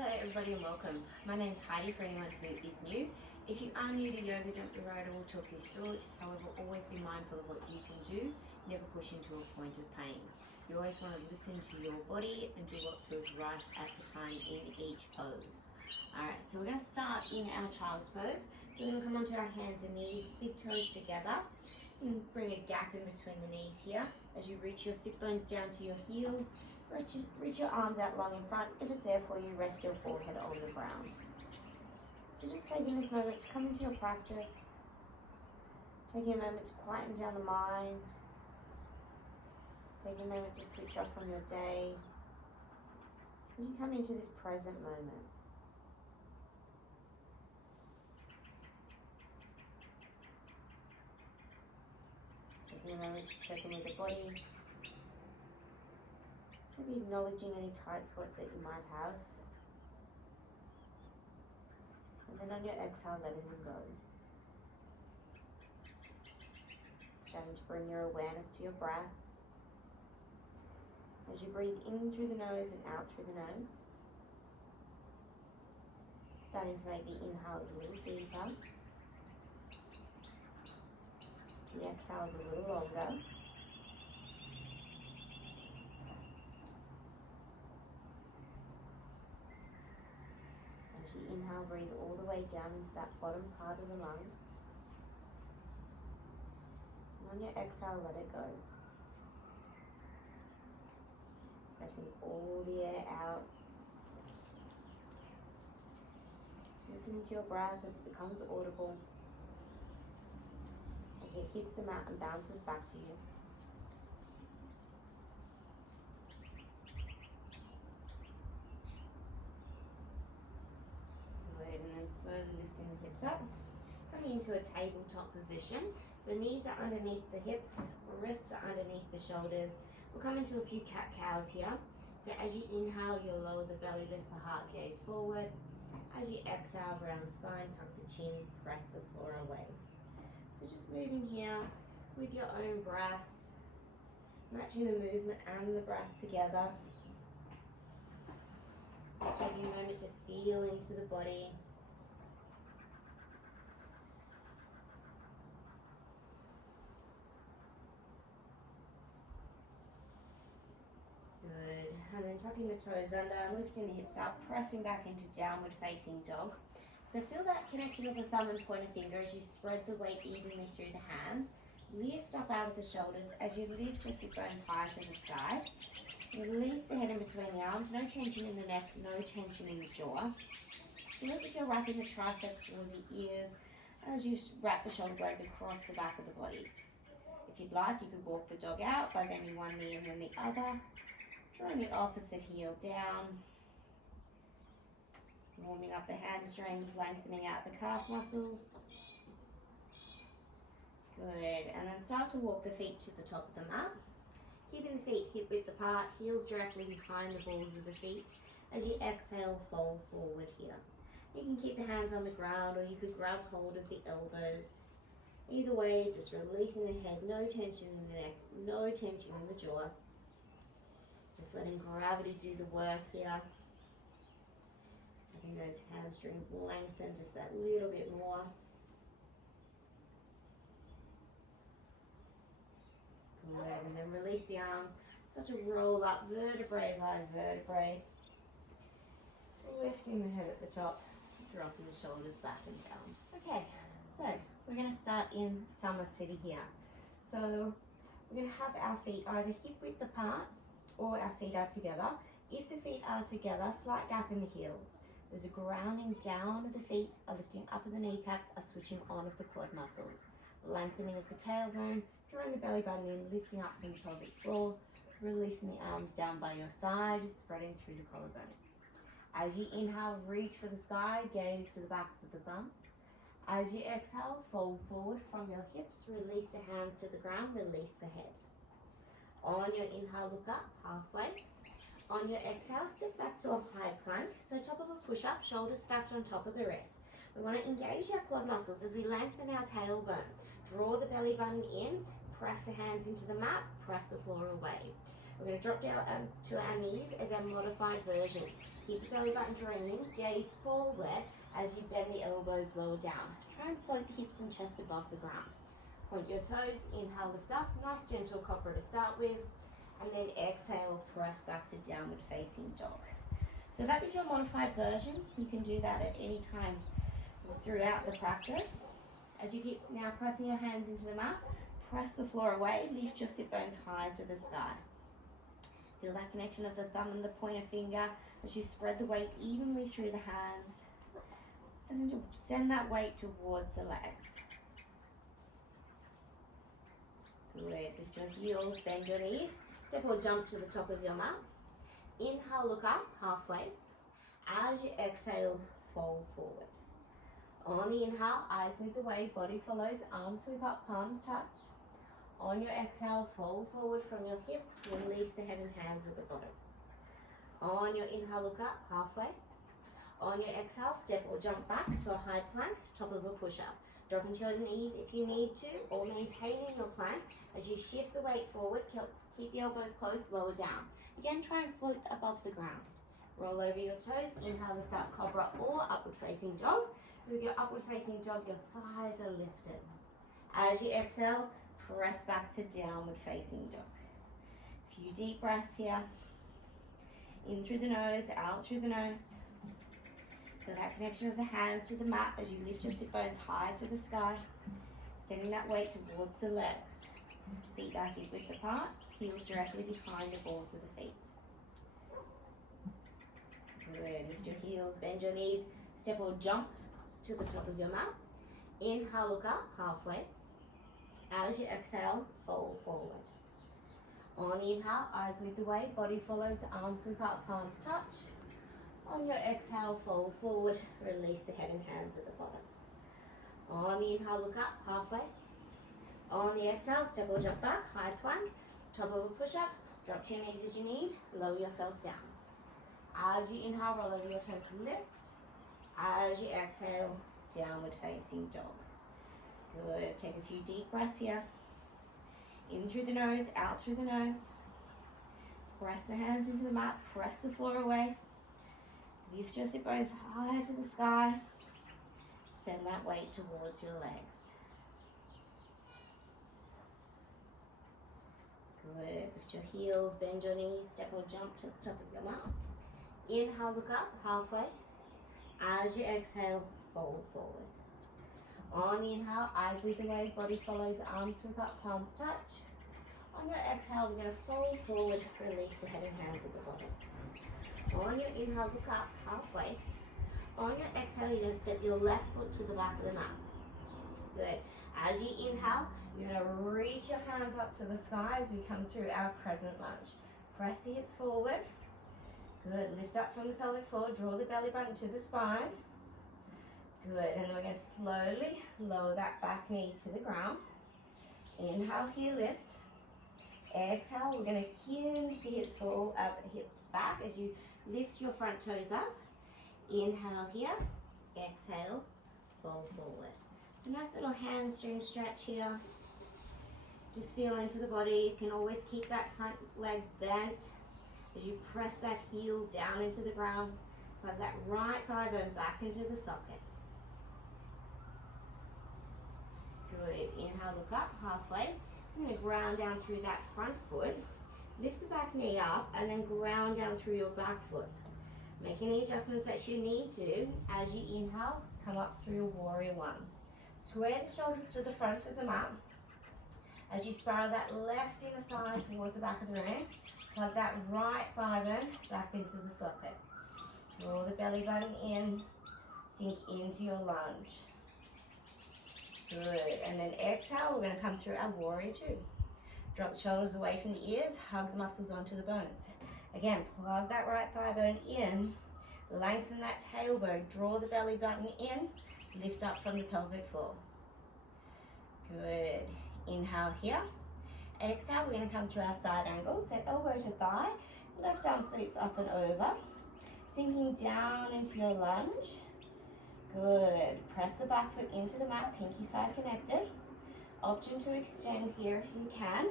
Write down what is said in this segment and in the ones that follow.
Hello everybody and welcome. My name is Heidi for anyone who is new. If you are new to yoga, don't be worried, I will talk you through it. However, always be mindful of what you can do, never push into a point of pain. You always want to listen to your body and do what feels right at the time in each pose. Alright, so we're going to start in our child's pose. So we're going to come onto our hands and knees, big toes together. You can bring a gap in between the knees here. As you reach your sit bones down to your heels, reach your arms out long in front. If it's there for you, rest your forehead on the ground. So just taking this moment to come into your practice, taking a moment to quieten down the mind, taking a moment to switch off from your day, and you come into this present moment. Taking a moment to check in with the body. Maybe acknowledging any tight spots that you might have. And then on your exhale, letting them go. Starting to bring your awareness to your breath. As you breathe in through the nose and out through the nose. Starting to make the inhales a little deeper. The exhales a little longer. As you inhale, breathe all the way down into that bottom part of the lungs. And on your exhale, let it go. Pressing all the air out. Listening to your breath as it becomes audible. As it hits the mat and bounces back to you. Slowly lifting the hips up, coming into a tabletop position. So knees are underneath the hips, wrists are underneath the shoulders. We'll come into a few cat-cows here. So as you inhale, you'll lower the belly, lift the heart, gaze forward. As you exhale, round the spine, tuck the chin, press the floor away. So just moving here with your own breath, matching the movement and the breath together. Just taking a moment to feel into the body. Good, and then tucking the toes under, lifting the hips up, pressing back into downward facing dog. So feel that connection of the thumb and pointer finger as you spread the weight evenly through the hands. Lift up out of the shoulders as you lift your sit bones high to the sky. Release the head in between the arms, no tension in the neck, no tension in the jaw. Feel as if you're wrapping the triceps towards the ears as you wrap the shoulder blades across the back of the body. If you'd like, you could walk the dog out by bending one knee and then the other. Drawing the opposite heel down. Warming up the hamstrings, lengthening out the calf muscles. Good, and then start to walk the feet to the top of the mat. Keeping the feet hip width apart, heels directly behind the balls of the feet. As you exhale, fold forward here. You can keep the hands on the ground or you could grab hold of the elbows. Either way, just releasing the head, no tension in the neck, no tension in the jaw. Just letting gravity do the work here. Letting those hamstrings lengthen just that little bit more. Good, and then release the arms. Start to roll up vertebrae by vertebrae. Lifting the head at the top, dropping the shoulders back and down. Okay, so we're going to start in Samasthiti here. So we're going to have our feet either hip width apart or our feet are together. If the feet are together, slight gap in the heels. There's a grounding down of the feet, a lifting up of the kneecaps, a switching on of the quad muscles. Lengthening of the tailbone, drawing the belly button in, lifting up from the pelvic floor, releasing the arms down by your side, spreading through the collarbones. As you inhale, reach for the sky, gaze to the backs of the thumbs. As you exhale, fold forward from your hips, release the hands to the ground, release the head. On your inhale, look up halfway. On your exhale, step back to a high plank. So top of a push-up, shoulders stacked on top of the wrists. We want to engage our quad muscles as we lengthen our tailbone. Draw the belly button in, press the hands into the mat, press the floor away. We're going to drop down to our knees as our modified version. Keep the belly button draining, gaze forward as you bend the elbows lower down. Try and float the hips and chest above the ground. Point your toes, inhale, lift up, nice gentle cobra to start with, and then exhale, press back to downward facing dog. So that is your modified version. You can do that at any time throughout the practice. As you keep now pressing your hands into the mat, press the floor away, lift your sit bones high to the sky. Feel that connection of the thumb and the pointer finger as you spread the weight evenly through the hands. Starting to send that weight towards the legs. Good. Lift your heels, bend your knees. Step or jump to the top of your mat. Inhale, look up halfway. As you exhale, fold forward. On the inhale, eyes lead the way, body follows, arms sweep up, palms touch. On your exhale, fold forward from your hips, release the head and hands at the bottom. On your inhale, look up halfway. On your exhale, step or jump back to a high plank, top of a push-up. Drop into your knees if you need to, or maintaining your plank. As you shift the weight forward, keep the elbows close, lower down. Again, try and float above the ground. Roll over your toes, inhale, lift up, cobra or upward facing dog. So with your upward facing dog, your thighs are lifted. As you exhale, press back to downward facing dog. A few deep breaths here. In through the nose, out through the nose. Feel that connection of the hands to the mat as you lift your sit bones high to the sky. Sending that weight towards the legs. Feet are hip width apart, heels directly behind the balls of the feet. Good. Lift your heels, bend your knees, step or jump to the top of your mat. Inhale, look up halfway. As you exhale, fold forward. On the inhale, eyes lead the way, body follows, arms sweep up, palms touch. On your exhale, fold forward, release the head and hands at the bottom. On the inhale, look up halfway. On the exhale, step or jump back, high plank, top of a push-up, drop to your knees as you need, lower yourself down. As you inhale, roll over your toes, lift. As you exhale, downward facing dog. Good, take a few deep breaths here. In through the nose, out through the nose. Press the hands into the mat, press the floor away. Lift your sit bones high to the sky. Send that weight towards your legs. Good. Lift your heels, bend your knees, step or jump to the top of your mat. Inhale, look up halfway. As you exhale, fold forward. On the inhale, eyes lead the way, body follows, arms sweep up, palms touch. On your exhale, we're going to fold forward, release the head and hands at the bottom. On your inhale, look up halfway. On your exhale, you're going to step your left foot to the back of the mat. Good. As you inhale, you're going to reach your hands up to the sky as we come through our Crescent Lunge. Press the hips forward. Good. Lift up from the pelvic floor. Draw the belly button to the spine. Good. And then we're going to slowly lower that back knee to the ground. Inhale here, lift. Exhale, we're going to hinge the hips back as you lift your front toes up. Inhale here. Exhale, fold forward. A nice little hamstring stretch here. Just feel into the body. You can always keep that front leg bent as you press that heel down into the ground. Plug that right thigh bone back into the socket. Good. Inhale, look up halfway. I'm going to ground down through that front foot. Lift the back knee up and then ground down through your back foot. Make any adjustments that you need to. As you inhale, come up through Warrior One. Square the shoulders to the front of the mat. As you spiral that left inner thigh towards the back of the room, plug that right thigh bone back into the socket. Draw the belly button in, sink into your lunge. Good. And then exhale, we're going to come through our Warrior Two. Drop the shoulders away from the ears, hug the muscles onto the bones. Again, plug that right thigh bone in, lengthen that tailbone, draw the belly button in, lift up from the pelvic floor. Good. Inhale here. Exhale, we're going to come through our side angle. So elbow to thigh, left arm sweeps up and over, sinking down into your lunge. Good. Press the back foot into the mat, pinky side connected. Option to extend here if you can.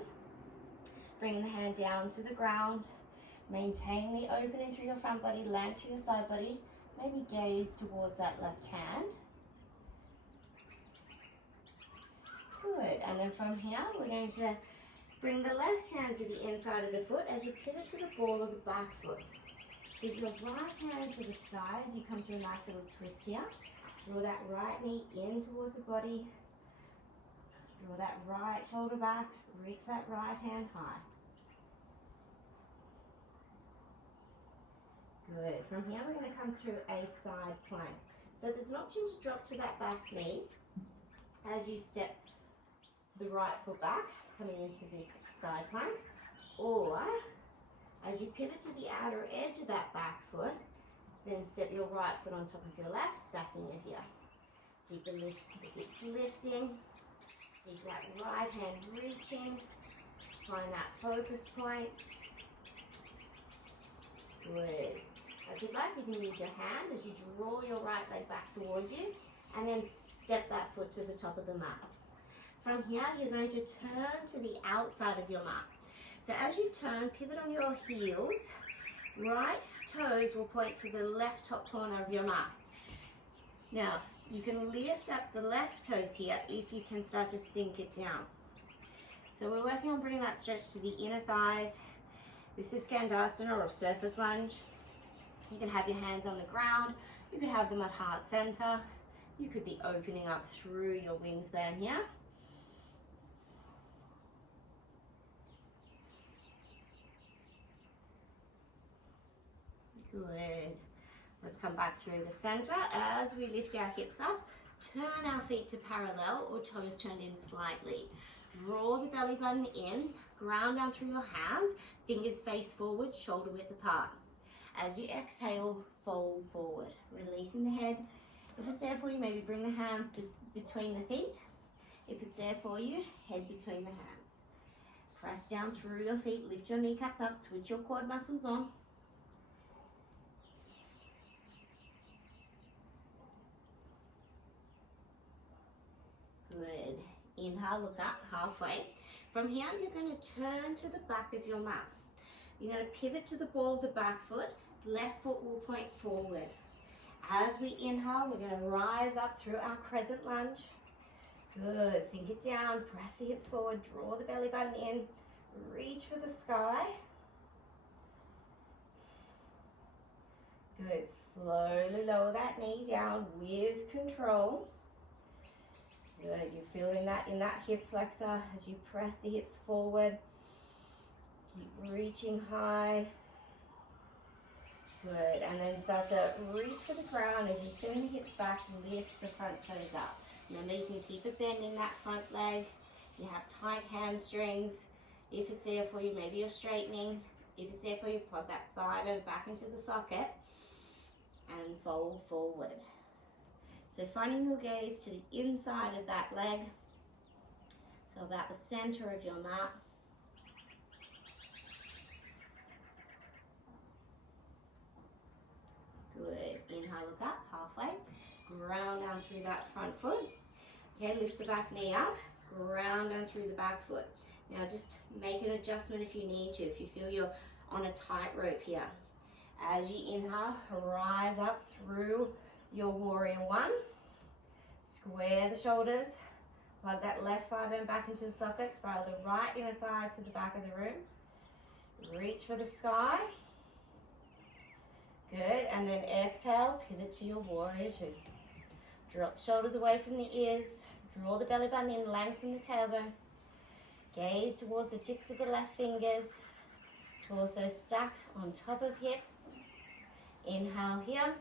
Bring the hand down to the ground. Maintain the opening through your front body, length through your side body. Maybe gaze towards that left hand. Good, and then from here, we're going to bring the left hand to the inside of the foot as you pivot to the ball of the back foot. Give your right hand to the sky as you come to a nice little twist here. Draw that right knee in towards the body. Draw that right shoulder back. Reach that right hand high. Good. From here, we're going to come through a side plank. So there's an option to drop to that back knee as you step the right foot back, coming into this side plank, or as you pivot to the outer edge of that back foot, then step your right foot on top of your left, stacking it here. Keep the hips lifting. Use that right hand reaching. Find that focus point. Good. If you'd like, you can use your hand as you draw your right leg back towards you, and then step that foot to the top of the mat. From here, you're going to turn to the outside of your mat. So as you turn, pivot on your heels. Right toes will point to the left top corner of your mat. Now, you can lift up the left toes here if you can start to sink it down. So we're working on bringing that stretch to the inner thighs. This is Skandasana or surface lunge. You can have your hands on the ground. You could have them at heart center. You could be opening up through your wingspan here. Good. Let's come back through the center as we lift our hips up. Turn our feet to parallel or toes turned in slightly. Draw the belly button in, ground down through your hands, fingers face forward, shoulder width apart. As you exhale, fold forward, releasing the head. If it's there for you, maybe bring the hands between the feet. If it's there for you, head between the hands. Press down through your feet, lift your kneecaps up, switch your quad muscles on. Good. Inhale, look up, halfway. From here, you're going to turn to the back of your mat. You're going to pivot to the ball of the back foot. Left foot will point forward. As we inhale, we're going to rise up through our crescent lunge. Good. Sink it down, press the hips forward, draw the belly button in, reach for the sky. Good. Slowly lower that knee down with control. Good. You're feeling that in that hip flexor as you press the hips forward. Keep reaching high. Good. And then start to reach for the ground as you send the hips back, lift the front toes up. Remember, you can keep a bend in that front leg. You have tight hamstrings. If it's there for you, maybe you're straightening. If it's there for you, plug that thigh bone back into the socket and fold forward. So finding your gaze to the inside of that leg, so about the center of your mat. Good. Inhale, look up, halfway. Ground down through that front foot. Okay, lift the back knee up, ground down through the back foot. Now just make an adjustment if you need to, if you feel you're on a tight rope here. As you inhale, rise up through your warrior one. Square the shoulders. Plug that left thigh bone back into the socket. Spiral the right inner thigh to the back of the room. Reach for the sky. Good. And then exhale, pivot to your warrior two. Drop the shoulders away from the ears. Draw the belly button in, lengthen the tailbone. Gaze towards the tips of the left fingers. Torso stacked on top of hips. Inhale here.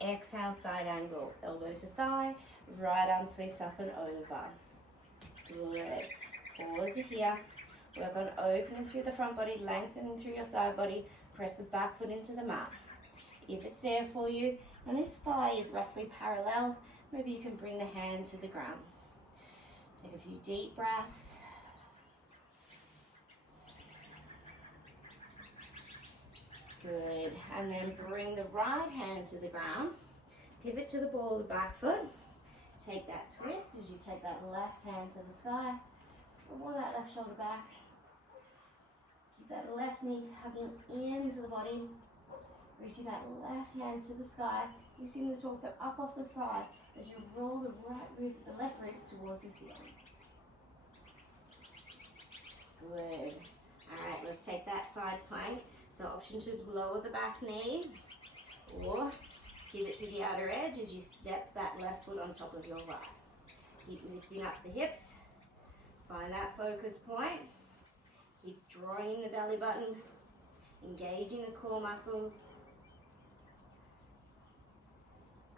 Exhale, side angle. Elbow to thigh. Right arm sweeps up and over. Good. Pause here. Work on opening through the front body, lengthening through your side body. Press the back foot into the mat. If it's there for you, and this thigh is roughly parallel, maybe you can bring the hand to the ground. Take a few deep breaths. Good. And then bring the right hand to the ground. Pivot to the ball of the back foot. Take that twist as you take that left hand to the sky. Draw that left shoulder back. Keep that left knee hugging into the body. Reaching that left hand to the sky, lifting the torso up off the thigh as you roll the left ribs towards the ceiling. Good. Alright, let's take that side plank. So option to lower the back knee or pivot to the outer edge as you step that left foot on top of your right. Keep lifting up the hips. Find that focus point. Keep drawing the belly button, engaging the core muscles.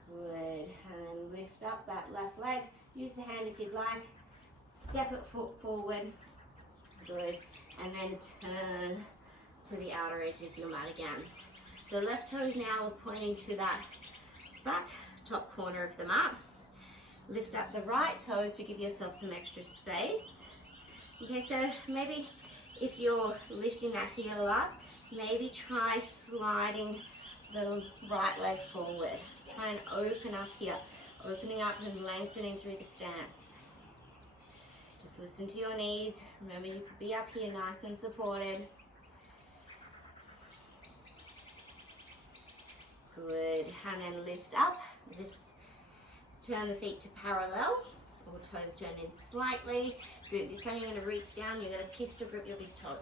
Good. And then lift up that left leg. Use the hand if you'd like. Step it foot forward. Good. And then turn to the outer edge of your mat again. So left toes now are pointing to that back top corner of the mat. Lift up the right toes to give yourself some extra space. Okay, so maybe if you're lifting that heel up, maybe try sliding the right leg forward. Try and open up here, opening up and lengthening through the stance. Just listen to your knees. Remember, you could be up here nice and supported. Good, and then lift up, turn the feet to parallel, or toes turn in slightly. Good, this time you're going to reach down, you're going to pistol grip your big toes.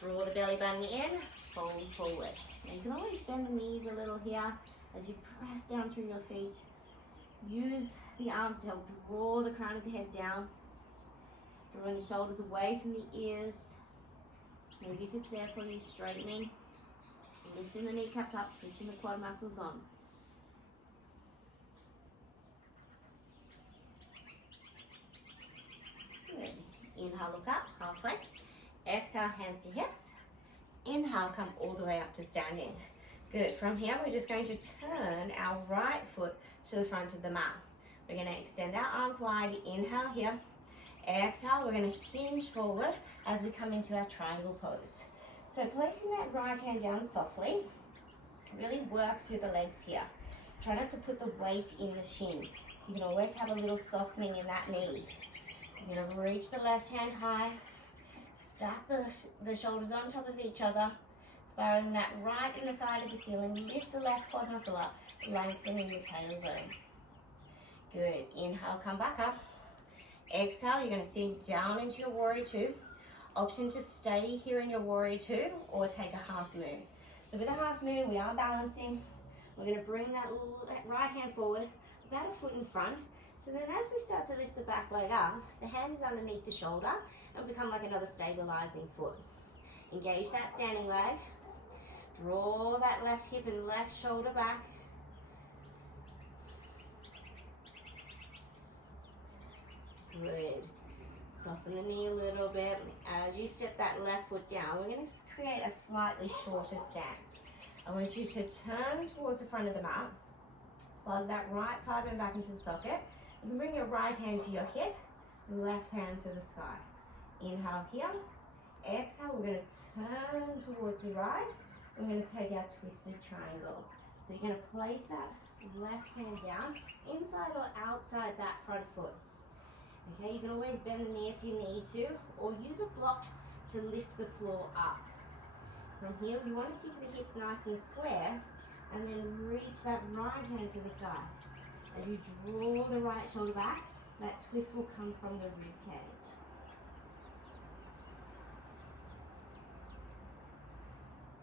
Draw the belly button in, fold forward. Now you can always bend the knees a little here as you press down through your feet. Use the arms to help draw the crown of the head down, drawing the shoulders away from the ears. Maybe if it's there for you, straightening. Lifting the kneecaps up, switching the quad muscles on. Good. Inhale, look up, halfway. Exhale, hands to hips. Inhale, come all the way up to standing. Good. From here, we're just going to turn our right foot to the front of the mat. We're going to extend our arms wide. Inhale here. Exhale, we're going to hinge forward as we come into our triangle pose. So placing that right hand down softly, really work through the legs here. Try not to put the weight in the shin. You can always have a little softening in that knee. You're going to reach the left hand high, stack the shoulders on top of each other, spiraling that right inner thigh to the ceiling, lift the left quad muscle up, lengthening the tailbone. Good. Inhale, come back up. Exhale, you're going to sink down into your warrior two. Option to stay here in your warrior two or take a half moon. So with a half moon, we are balancing. We're going to bring that right hand forward, about a foot in front. So then as we start to lift the back leg up, the hand is underneath the shoulder and will become like another stabilizing foot. Engage that standing leg. Draw that left hip and left shoulder back. Good. Soften the knee a little bit. As you step that left foot down, we're going to create a slightly shorter stance. I want you to turn towards the front of the mat. Plug that right thigh bone back into the socket. You can bring your right hand to your hip, left hand to the sky. Inhale here. Exhale, we're going to turn towards the right. We're going to take our twisted triangle. So you're going to place that left hand down, inside or outside that front foot. Okay, you can always bend the knee if you need to, or use a block to lift the floor up. From here, we want to keep the hips nice and square, and then reach that right hand to the side. As you draw the right shoulder back, that twist will come from the rib cage.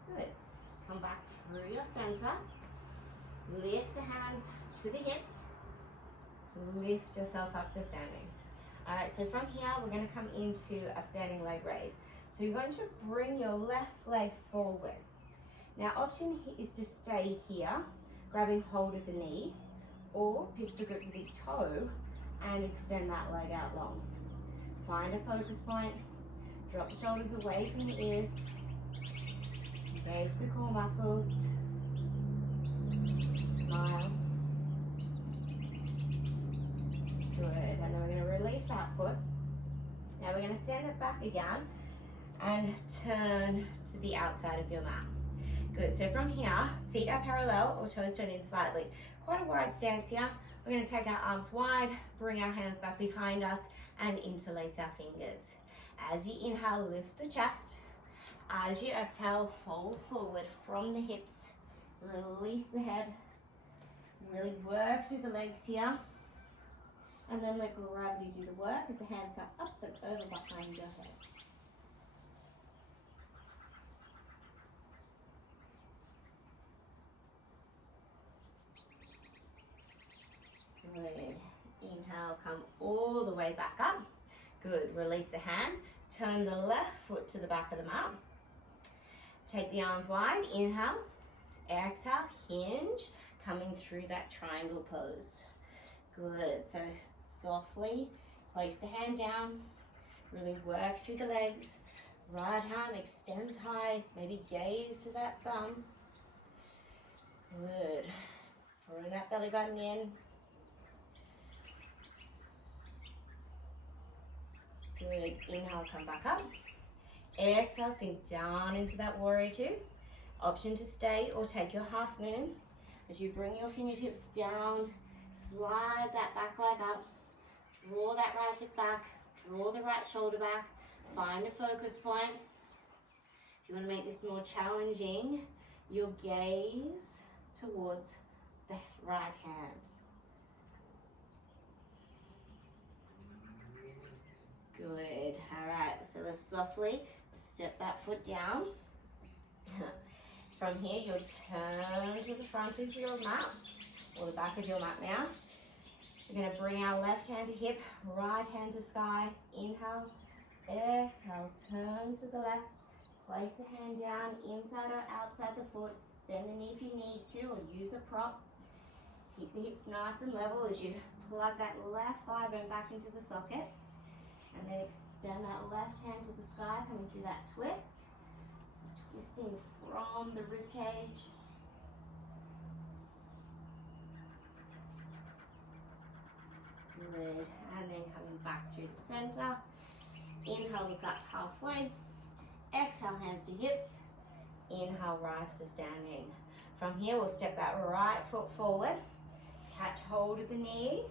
Good. Come back through your center. Lift the hands to the hips. Lift yourself up to standing. Alright, so from here, we're going to come into a standing leg raise. So you're going to bring your left leg forward. Now, option is to stay here, grabbing hold of the knee, or pistol grip the big toe and extend that leg out long. Find a focus point, drop the shoulders away from the ears, engage the core muscles, smile. Good, and then we're going to release that foot. Now we're going to send it back again and turn to the outside of your mat. Good, so from here, feet are parallel or toes turn in slightly. Quite a wide stance here. We're going to take our arms wide, bring our hands back behind us and interlace our fingers. As you inhale, lift the chest. As you exhale, fold forward from the hips. Release the head. Really work through the legs here. And then let gravity do the work as the hands go up and over behind your head. Good. Inhale, come all the way back up. Good. Release the hands. Turn the left foot to the back of the mat. Take the arms wide. Inhale. Exhale. Hinge. Coming through that triangle pose. Good. So softly place the hand down. Really work through the legs. Right arm extends high. Maybe gaze to that thumb. Good. Drawing that belly button in. Good. Inhale, come back up. Exhale, sink down into that warrior two. Option to stay or take your half moon. As you bring your fingertips down, slide that back leg up. Draw that right hip back. Draw the right shoulder back. Find a focus point. If you want to make this more challenging, you'll gaze towards the right hand. Good. All right, so let's softly step that foot down. From here, you'll turn to the front of your mat, or the back of your mat now. We're going to bring our left hand to hip, right hand to sky. Inhale, exhale, turn to the left. Place the hand down, inside or outside the foot. Bend the knee if you need to, or use a prop. Keep the hips nice and level as you plug that left thigh bone back into the socket. And then extend that left hand to the sky, coming through that twist. So twisting from the rib cage. Good. And then coming back through the center. Inhale, look up halfway. Exhale, hands to hips. Inhale, rise to standing. From here, we'll step that right foot forward. Catch hold of the knee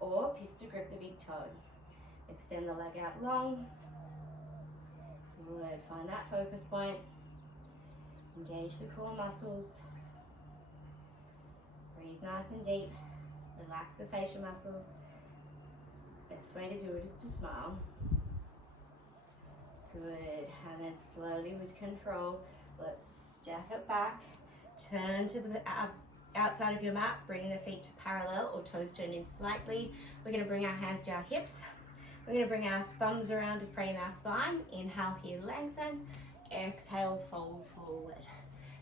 or pistol grip the big toe. Extend the leg out long. Good. Find that focus point. Engage the core muscles. Breathe nice and deep. Relax the facial muscles. Best way to do it is to smile. Good. And then slowly with control, let's step it back. Turn to the outside of your mat, bringing the feet to parallel or toes turned in slightly. We're going to bring our hands to our hips. We're going to bring our thumbs around to frame our spine. Inhale here, lengthen. Exhale, fold forward.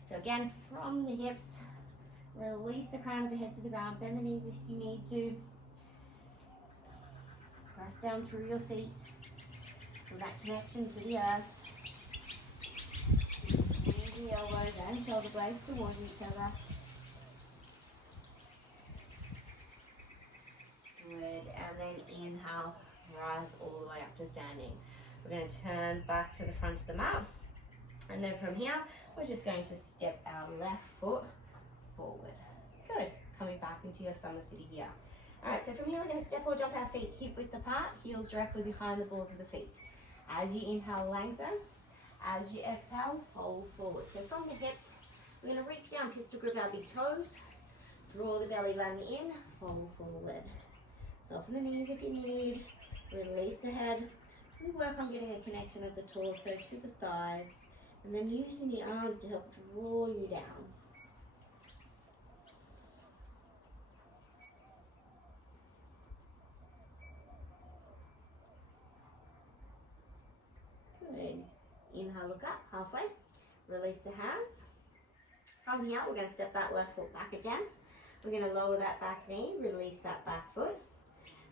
So again, from the hips, release the crown of the head to the ground. Bend the knees if you need to. Press down through your feet. Feel that connection to the earth. Squeeze the elbows and shoulder blades towards each other. Good. And then inhale. Rise all the way up to standing. We're going to turn back to the front of the mat. And then from here, we're just going to step our left foot forward. Good. Coming back into your summer city here. All right, so from here, we're going to step or jump our feet hip width apart, heels directly behind the balls of the feet. As you inhale, lengthen. As you exhale, fold forward. So from the hips, we're going to reach down, pistol grip our big toes. Draw the belly button in, fold forward. Soften the knees if you need. Release the head. We work on getting a connection of the torso to the thighs, and then using the arms to help draw you down. Good. Inhale, look up halfway. Release the hands. From here, we're going to step that left foot back again. We're going to lower that back knee, release that back foot.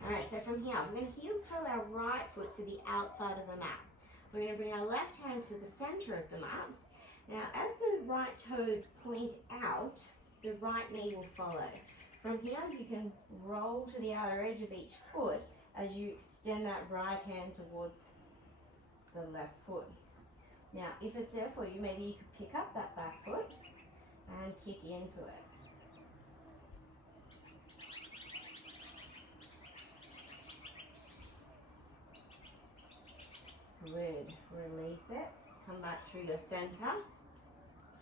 All right, so from here, we're going to heel toe our right foot to the outside of the mat. We're going to bring our left hand to the center of the mat. Now, as the right toes point out, the right knee will follow. From here, you can roll to the outer edge of each foot as you extend that right hand towards the left foot. Now, if it's there for you, maybe you could pick up that back foot and kick into it. Good. Release it. Come back through your center.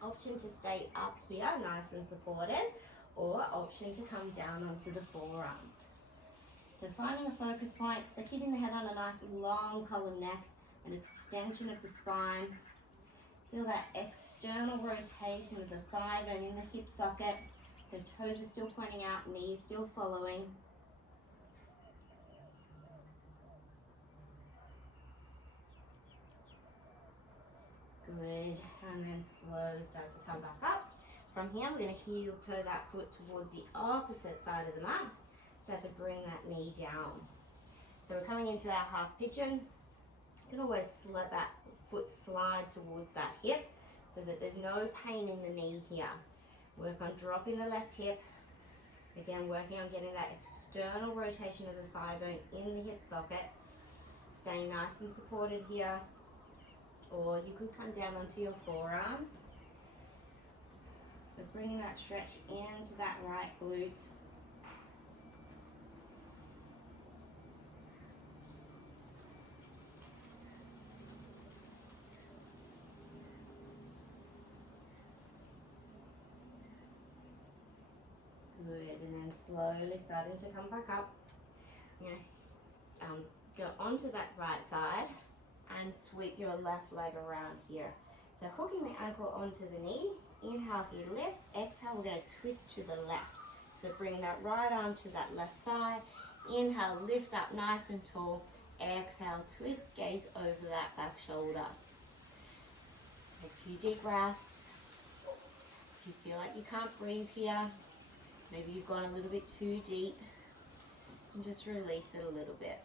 Option to stay up here, nice and supported, or option to come down onto the forearms. So finding a focus point, so keeping the head on a nice long column neck, an extension of the spine. Feel that external rotation of the thigh bone in the hip socket. So toes are still pointing out, knees still following. Good, and then slowly start to come back up. From here, we're going to heel toe that foot towards the opposite side of the mat. Start to bring that knee down. So we're coming into our half pigeon. You can always let that foot slide towards that hip so that there's no pain in the knee here. Work on dropping the left hip. Again, working on getting that external rotation of the thigh bone in the hip socket. Staying nice and supported here. Or you could come down onto your forearms. So bringing that stretch into that right glute. Good, and then slowly starting to come back up. You're going to go onto that right side and sweep your left leg around here. So hooking the ankle onto the knee, inhale here, lift, exhale, we're going to twist to the left. So bring that right arm to that left thigh, inhale, lift up nice and tall, exhale, twist, gaze over that back shoulder. Take a few deep breaths. If you feel like you can't breathe here, maybe you've gone a little bit too deep, and just release it a little bit.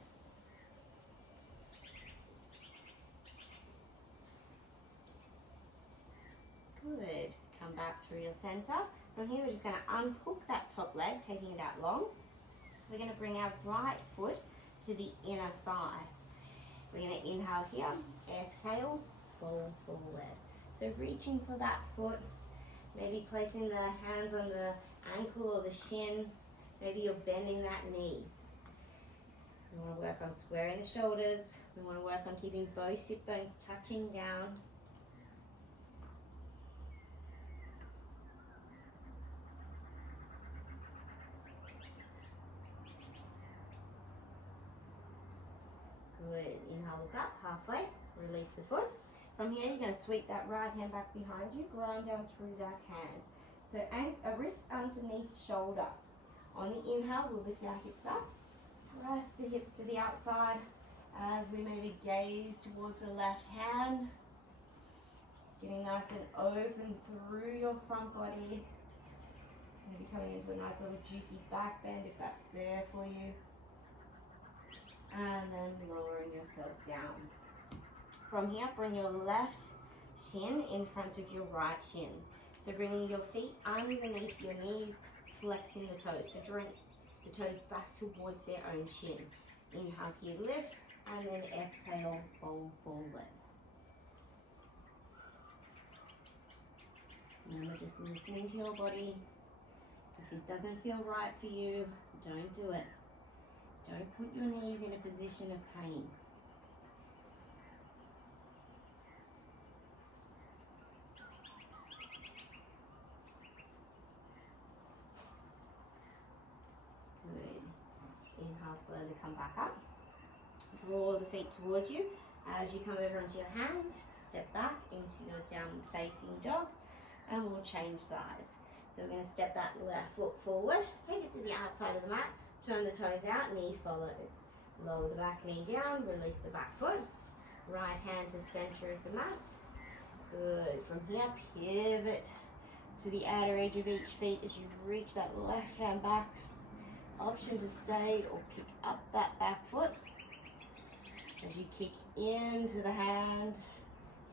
Good. Come back through your center. From here, we're just going to unhook that top leg, taking it out long. We're going to bring our right foot to the inner thigh. We're going to inhale here, exhale, fall forward. So reaching for that foot, maybe placing the hands on the ankle or the shin. Maybe you're bending that knee. We want to work on squaring the shoulders. We want to work on keeping both sit bones touching down. Good. Inhale, look up, halfway. Release the foot. From here, you're going to sweep that right hand back behind you, grind down through that hand. So a wrist underneath shoulder. On the inhale, we'll lift our hips up. Press the hips to the outside as we maybe gaze towards the left hand. Getting nice and open through your front body. Maybe coming into a nice little juicy back bend if that's there for you. And then lowering yourself down. From here, bring your left shin in front of your right shin. So bringing your feet underneath your knees, flexing the toes. So drawing the toes back towards their own shin. Inhale here, lift, and then exhale, fold forward. Remember, just listening to your body. If this doesn't feel right for you, don't do it. Don't put your knees in a position of pain. Good. Inhale, slowly come back up. Draw the feet towards you. As you come over onto your hands, step back into your downward facing dog, and we'll change sides. So we're going to step that left foot forward, take it to the outside of the mat, turn the toes out, knee follows. Lower the back knee down, release the back foot. Right hand to center of the mat. Good. From here, pivot to the outer edge of each feet as you reach that left hand back. Option to stay or kick up that back foot. As you kick into the hand,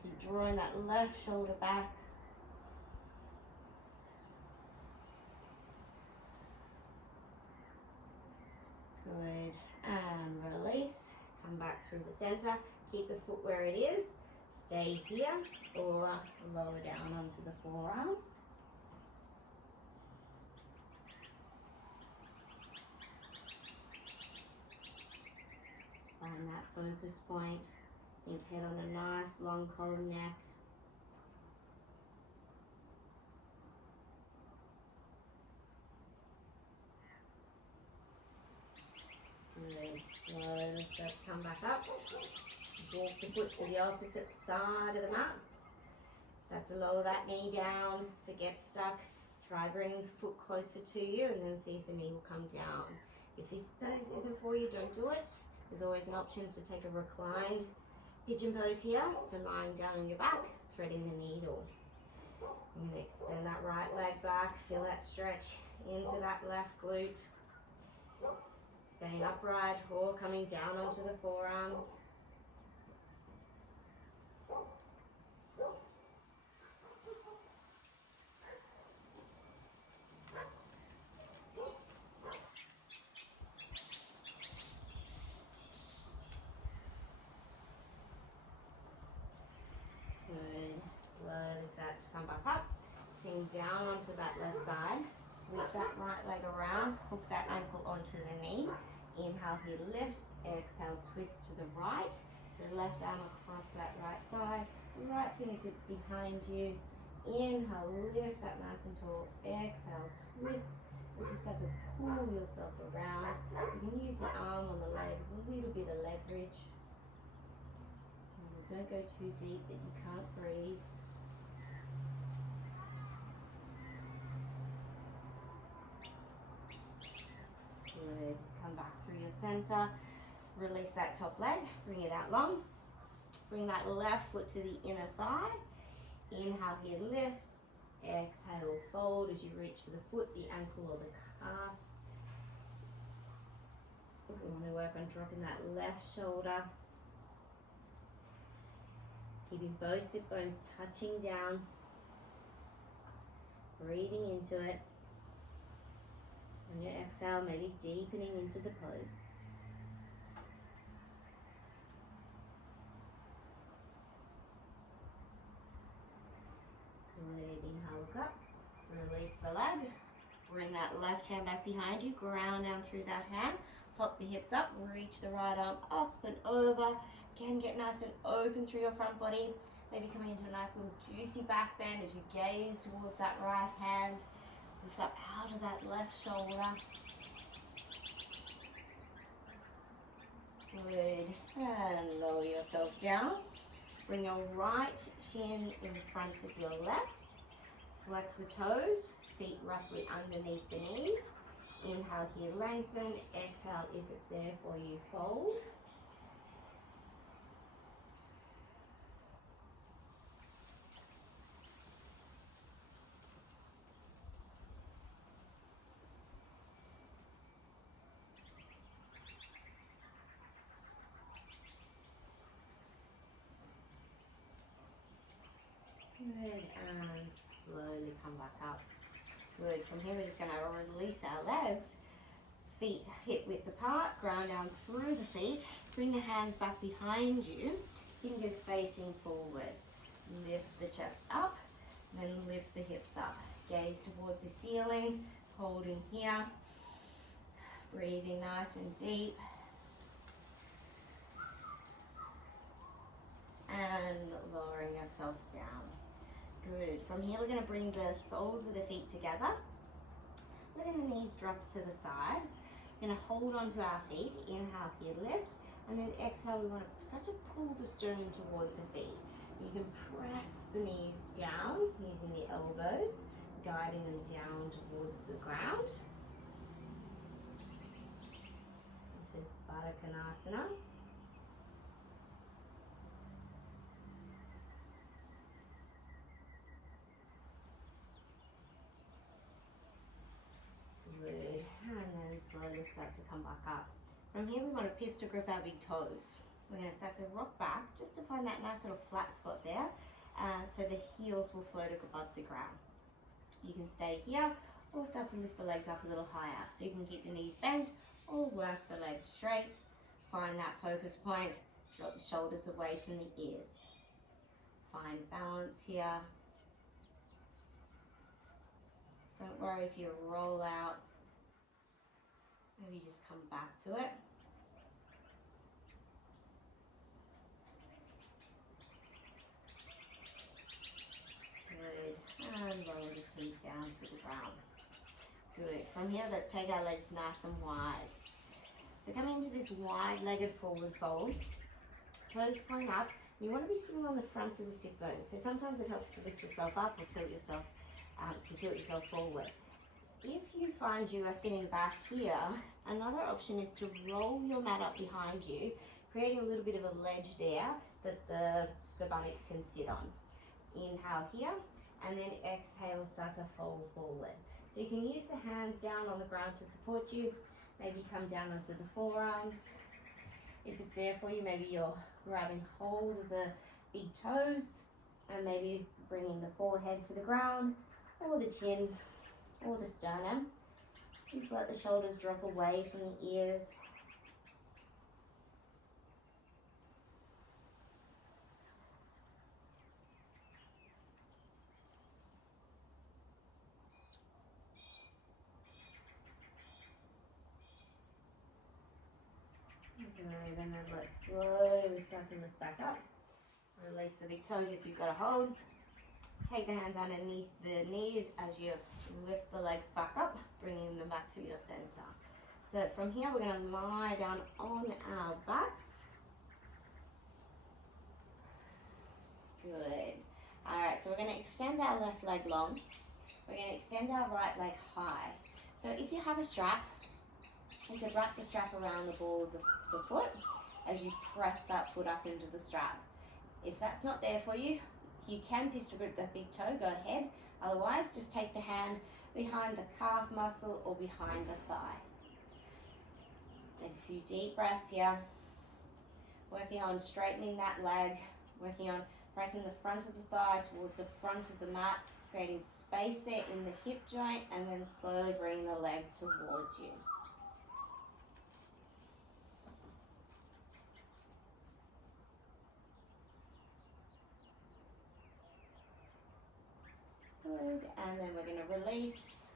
keep drawing that left shoulder back. Good, and release. Come back through the center. Keep the foot where it is. Stay here or lower down onto the forearms. Find that focus point. Think head on a nice long cold neck. Good. Slowly start to come back up. Walk the foot to the opposite side of the mat. Start to lower that knee down. If it gets stuck, try bringing the foot closer to you and then see if the knee will come down. If this pose isn't for you, don't do it. There's always an option to take a reclined pigeon pose here. So lying down on your back, threading the needle. I'm going to extend that right leg back. Feel that stretch into that left glute. Staying upright or coming down onto the forearms. Good. Slowly start to come back up. Sink down onto that left side. Sweep that right leg around. Hook that ankle onto the knee. Inhale here, lift. Exhale, twist to the right. So left arm across that right thigh. Right fingertips behind you. Inhale, lift that nice and tall. Exhale, twist. As you start to pull yourself around. You can use the arm on the legs, a little bit of leverage. Don't go too deep that you can't breathe. Good. Come back through your center. Release that top leg. Bring it out long. Bring that left foot to the inner thigh. Inhale here, lift. Exhale, fold as you reach for the foot, the ankle or the calf. We want to work on dropping that left shoulder. Keeping both sit bones touching down. Breathing into it. On your exhale, maybe deepening into the pose. Good. Inhale, look up. Release the leg. Bring that left hand back behind you. Ground down through that hand. Pop the hips up. Reach the right arm up and over. Again, get nice and open through your front body. Maybe coming into a nice little juicy back bend as you gaze towards that right hand. Lift up out of that left shoulder. Good. And lower yourself down. Bring your right shin in front of your left. Flex the toes. Feet roughly underneath the knees. Inhale here, lengthen. Exhale, if it's there for you, fold. Good, and slowly come back up. Good, from here we're just going to release our legs. Feet hip width apart, ground down through the feet. Bring the hands back behind you, fingers facing forward. Lift the chest up, then lift the hips up. Gaze towards the ceiling, holding here. Breathing nice and deep. And lowering yourself down. Good. From here, we're going to bring the soles of the feet together. Letting the knees drop to the side. We're going to hold onto our feet. Inhale here, lift. And then exhale, we want to start to pull the sternum towards the feet. You can press the knees down using the elbows, guiding them down towards the ground. This is Baddha Konasana. Good. And then slowly start to come back up. From here, we want to pistol grip our big toes. We're going to start to rock back just to find that nice little flat spot there, so the heels will float above the ground. You can stay here or start to lift the legs up a little higher. So you can keep the knees bent or work the legs straight. Find that focus point, drop the shoulders away from the ears. Find balance here. Don't worry if you roll out. Maybe just come back to it. And lower the feet down to the ground. Good. From here, let's take our legs nice and wide. So coming into this wide-legged forward fold, toes point up. You want to be sitting on the front of the sit bone. So sometimes it helps to lift yourself up or tilt yourself forward. If you find you are sitting back here, another option is to roll your mat up behind you, creating a little bit of a ledge there that the buttocks can sit on. Inhale here, and then exhale, start to fold forward. So you can use the hands down on the ground to support you. Maybe come down onto the forearms. If it's there for you, maybe you're grabbing hold of the big toes and maybe bringing the forehead to the ground, or the chin, or the sternum. Just let the shoulders drop away from the ears. Good, and then let's slowly start to lift back up. Release the big toes if you've got a hold. Take the hands underneath the knees as you lift the legs back up, bringing them back through your center. So from here, we're going to lie down on our backs. Good. All right, so we're going to extend our left leg long. We're going to extend our right leg high. So if you have a strap, you could wrap the strap around the ball of the foot as you press that foot up into the strap. If that's not there for you, you can pistol grip that big toe, go ahead. Otherwise, just take the hand behind the calf muscle or behind the thigh. Take a few deep breaths here. Working on straightening that leg, working on pressing the front of the thigh towards the front of the mat, creating space there in the hip joint, and then slowly bringing the leg towards you. Good, and then we're going to release.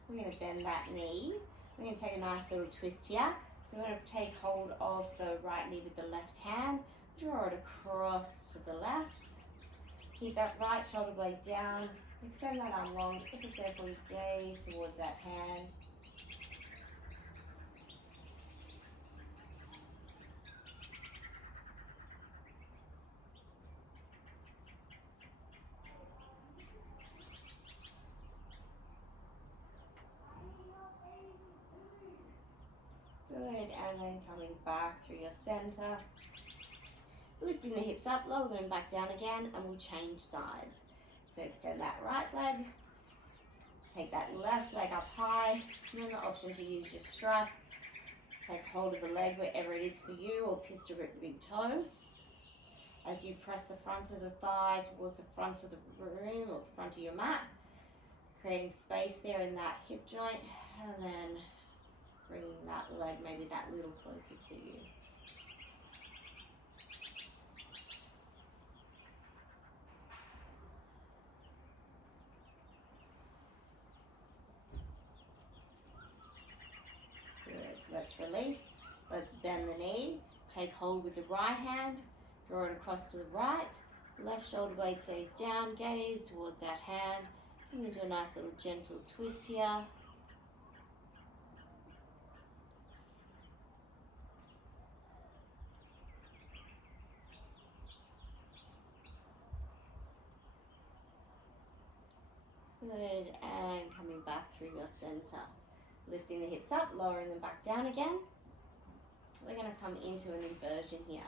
We're going to bend that knee. We're going to take a nice little twist here. So we're going to take hold of the right knee with the left hand, draw it across to the left. Keep that right shoulder blade down. Extend that arm long. If it's there for you, gaze towards that hand. Good, and then coming back through your center. Lifting the hips up, lower them back down again, and we'll change sides. So extend that right leg, take that left leg up high, another option to use your strap. Take hold of the leg wherever it is for you, or pistol grip the big toe. As you press the front of the thigh towards the front of the room or the front of your mat, creating space there in that hip joint, and then bringing that leg maybe that little closer to you. Good. Let's release. Let's bend the knee. Take hold with the right hand. Draw it across to the right. Left shoulder blade stays down. Gaze towards that hand. I'm going to do a nice little gentle twist here. Good, and coming back through your center. Lifting the hips up, lowering them back down again. We're going to come into an inversion here.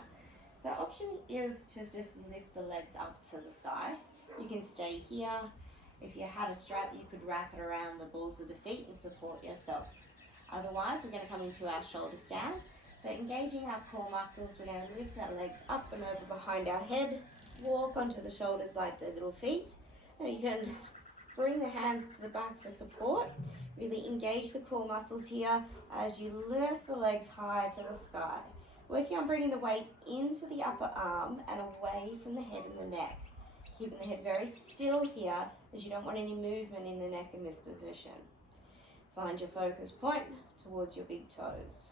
So option is to just lift the legs up to the sky. You can stay here. If you had a strap, you could wrap it around the balls of the feet and support yourself. Otherwise, we're going to come into our shoulder stand. So engaging our core muscles, we're going to lift our legs up and over behind our head. Walk onto the shoulders like the little feet. Now you can bring the hands to the back for support. Really engage the core muscles here as you lift the legs high to the sky. Working on bringing the weight into the upper arm and away from the head and the neck. Keeping the head very still here as you don't want any movement in the neck in this position. Find your focus point towards your big toes.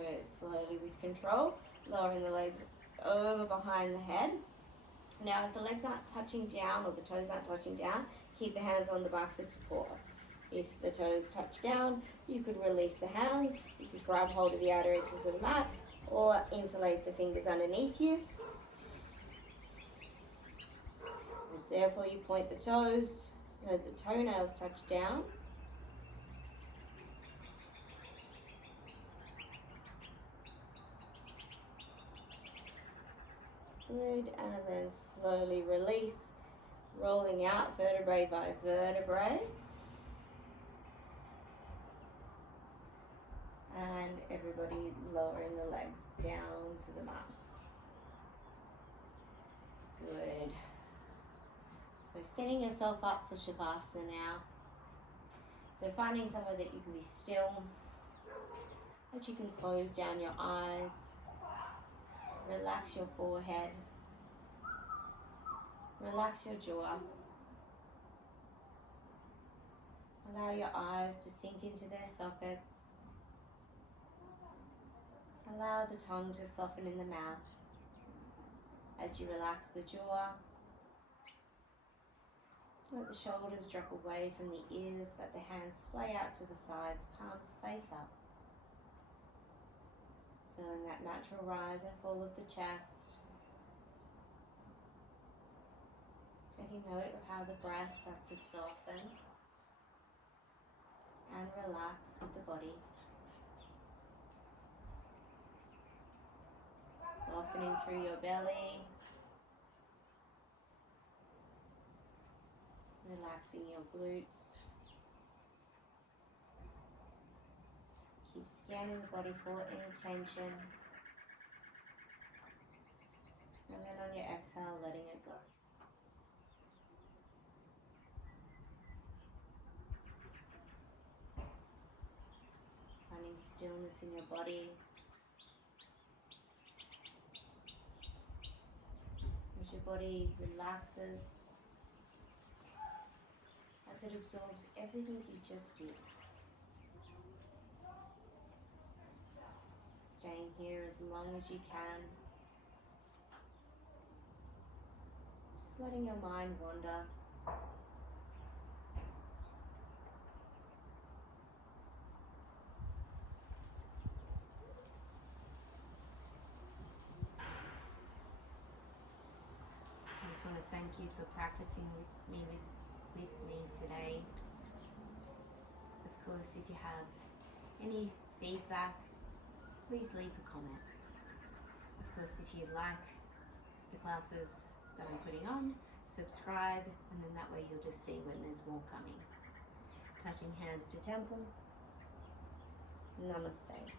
Good. Slowly with control, lowering the legs over behind the head. Now if the legs aren't touching down or the toes aren't touching down, keep the hands on the back for support. If the toes touch down, you could release the hands. You could grab hold of the outer edges of the mat or interlace the fingers underneath you. It's therefore you point the toes, so the toenails touch down. Good, and then slowly release, rolling out vertebrae by vertebrae. And everybody lowering the legs down to the mat. Good. So setting yourself up for Shavasana now. So finding somewhere that you can be still, that you can close down your eyes, relax your forehead, relax your jaw. Allow your eyes to sink into their sockets. Allow the tongue to soften in the mouth as you relax the jaw. Let the shoulders drop away from the ears, let the hands splay out to the sides, palms face up. Feeling that natural rise and fall of the chest. Taking note of how the breath starts to soften and relax with the body. Softening through your belly, relaxing your glutes. Keep scanning the body for any tension, and then on your exhale, letting it go. Finding stillness in your body. As your body relaxes, as it absorbs everything you just did. Staying here as long as you can. Just letting your mind wander. I just want to thank you for practicing with me today. Of course, if you have any feedback, please leave a comment. Of course, if you like the classes that I'm putting on, subscribe, and then that way you'll just see when there's more coming. Touching hands to temple. Namaste.